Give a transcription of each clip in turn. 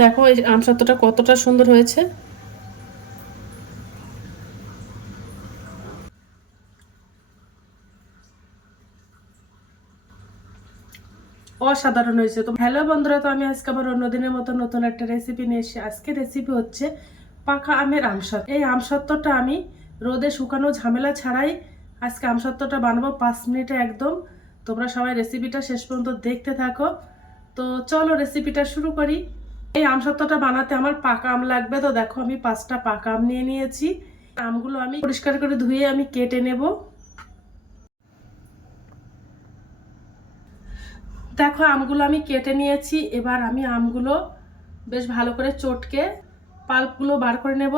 দেখো, এই আমসত্ত্বটা কতটা সুন্দর হয়েছে। অসাধারণ হয়েছে। তো হ্যালো বন্ধুরা, তো আমি আজকে আবার অন্যদিনের মতো নতুন একটা রেসিপি নিয়ে এসেছি। আজকে রেসিপি হচ্ছে পাকা আমের আমসত্ব এই আমসত্বটা আমি রোদে শুকানো ঝামেলা ছাড়াই আজকে আমসত্বটা বানাবো পাঁচ মিনিটে একদম। তোমরা সবাই রেসিপিটা শেষ পর্যন্ত দেখতে থাকো। তো চলো রেসিপিটা শুরু করি। এই আম সত্তাটা বানাতে আমার পাকা আম লাগবে। তো দেখো আমি পাঁচটা পাকা আম নিয়ে নিয়েছি। আমগুলো আমি পরিষ্কার করে ধুয়ে আমি কেটে নেব। দেখো আমগুলো আমি কেটে নিয়েছি। এবার আমি আমগুলো বেশ ভালো করে চটকে পাল্পগুলো বার করে নেব।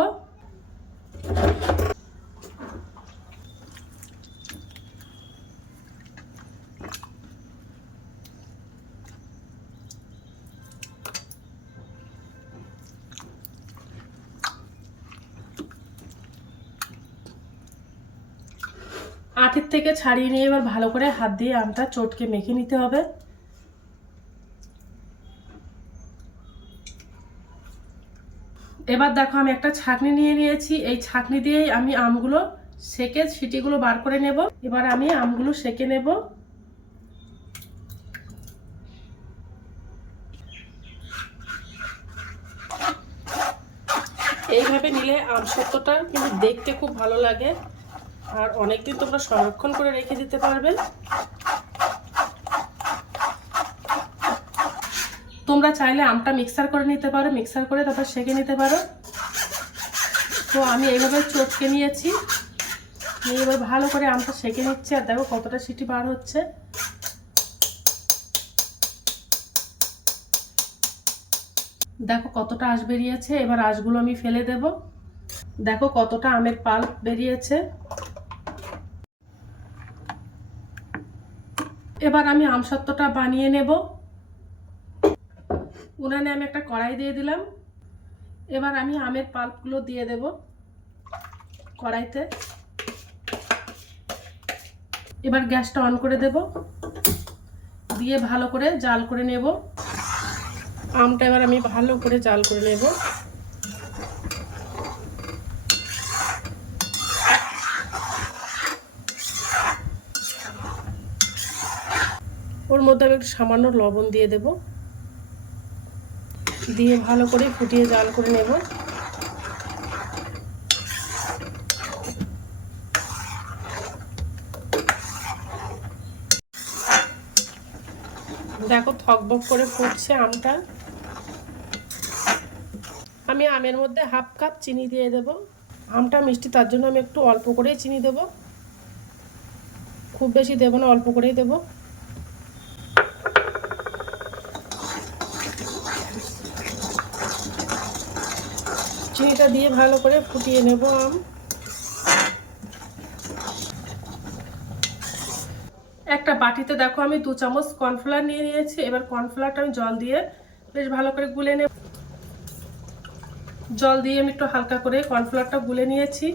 আঠের থেকে ছাড়িয়ে নিয়ে এবার ভালো করে হাত দিয়ে আমটা চটকে মেখে নিতে হবে। এবার দেখো আমি একটা ছাকনি নিয়ে নিয়েছি। এই ছাকনি দিয়েই আমি আমগুলো সেকে সিটিগুলো বার করে নেব। এবার আমি আমগুলো সেকে নেব। এইভাবে নিলে আম সত্যটা কিন্তু দেখতে খুব ভালো লাগে। আর অনেকদিন তোমরা সংরক্ষণ করে রেখে দিতে পারবে। তোমরা চাইলে আমটা মিক্সার করে নিতে পারো, মিক্সার করে তারপর সেঁকে নিতে পারো। তো আমি এইভাবে চটকে নিয়েছি। নিয়ে এবার ভালো করে আমটা সেঁকে নিচ্ছি, আর দেখো কতটা সিটি বার হচ্ছে। দেখো কতটা আঁশ বেরিয়েছে, এবার আঁশগুলো আমি ফেলে দেব। দেখো কতটা আমের পাল্প বেরিয়েছে। এবার আমি আমসত্ত্বটা বানিয়ে নেব। উনানে আমি একটা কড়াই দিয়ে দিলাম। এবার আমি আমের পাল্পগুলো দিয়ে দেব কড়াইতে। এবার গ্যাসটা অন করে দেব। দিয়ে ভালো করে জাল করে নেব। আমটা এবার আমি ভালো করে জাল করে নেব। ওর মধ্যে আমি একটু সামান্য লবণ দিয়ে দেবো। দিয়ে ভালো করে ফুটিয়ে জাল করে নেব। দেখো থকবক করে ফুটছে আমটা। আমি আমের মধ্যে হাফ কাপ চিনি দিয়ে দেব। আমটা মিষ্টি, তার জন্য আমি একটু অল্প করেই চিনি দেব। খুব বেশি দেবো না, অল্প করেই দেবো। চিনিটা দিয়ে ভালো করে ফুটিয়ে নেব আম। একটা বাটিতে দেখো আমি দু চামচ কর্নফ্লাওয়ার নিয়ে নিয়েছি। এবার কর্নফ্লাওয়ারটা আমি জল দিয়ে বেশ ভালো করে গুলে নেব। জল দিয়ে আমি একটু হালকা করে কর্নফ্লাওয়ারটা গুলে নিয়েছি।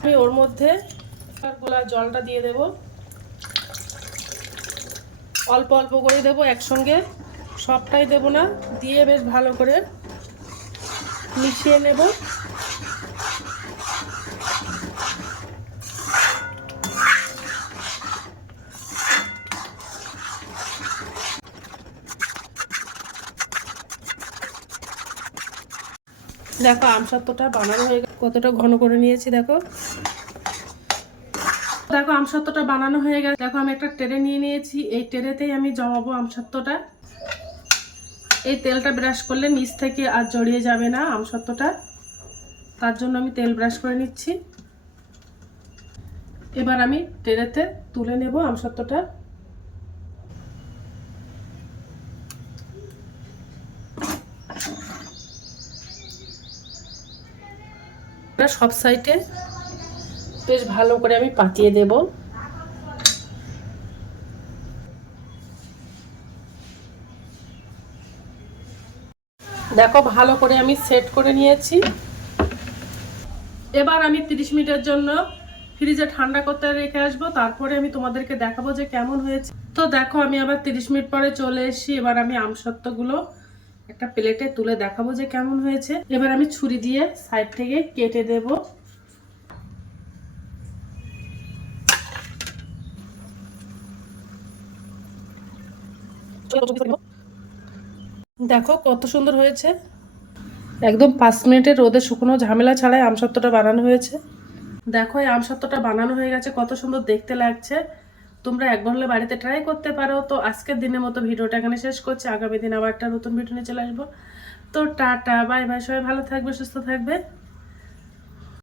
আমি ওর মধ্যে গোলা জলটা দিয়ে দেবো। অল্প অল্প করে দেবো একসঙ্গে। সবটাই দেব না, দিয়ে বেশ ভালো করে মিশিয়ে নেব। দেখো আমসত্ত্বটা বানানো হয়ে গেছে। কতটা ঘন করে নিয়েছি, দেখো। দেখো আমসত্ত্বটা বানানো হয়ে গেছে। দেখো আমি একটা ট্রেনে নিয়ে নিয়েছি। এই ট্রেতেই আমি জমাবো আমসত্ত্বটা। এই তেলটা ব্রাশ করলে নিচ থেকে আর জড়িয়ে যাবে না আমসত্ত্বটা। তার জন্য আমি তেল ব্রাশ করে নিচ্ছি। এবার আমি ট্রেনেতে তুলে নেব আমসত্ত্বটা। সব সাইডে বেশ ভালো করে আমি পাতিয়ে দেব। দেখো ভালো করে আমি সেট করে নিয়েছি। এবার আমি 30 মিনিটের জন্য ফ্রিজে ঠান্ডা করতে রেখে আসব। তারপরে আমি তোমাদেরকে দেখাবো যে কেমন হয়েছে। তো দেখো আমি আবার তিরিশ মিনিট পরে চলে এসেছি। এবার আমি আমসত্ত্বগুলো একটা প্লেটে তুলে দেখাবো যে কেমন হয়েছে। এবার আমি ছুরি দিয়ে সাইড থেকে কেটে দেব। দেখো কত সুন্দর হয়েছে। একদম পাঁচ মিনিটের রোদে শুকনো ঝামেলা ছাড়াই আমসত্ত্বটা বানানো হয়েছে। দেখো, এই আমসত্ত্বটা বানানো হয়ে গেছে, কত সুন্দর দেখতে লাগছে। তোমরা একবার হলে বাড়িতে ট্রাই করতে পারো। তো আজকের দিনের মতো ভিডিওটা এখানে শেষ করছি। আগামী দিন আবার একটা নতুন ভিডিও নিয়ে চলে আসব। তো টাটা বাই বাই সবাই ভালো থাকবে, সুস্থ থাকবে।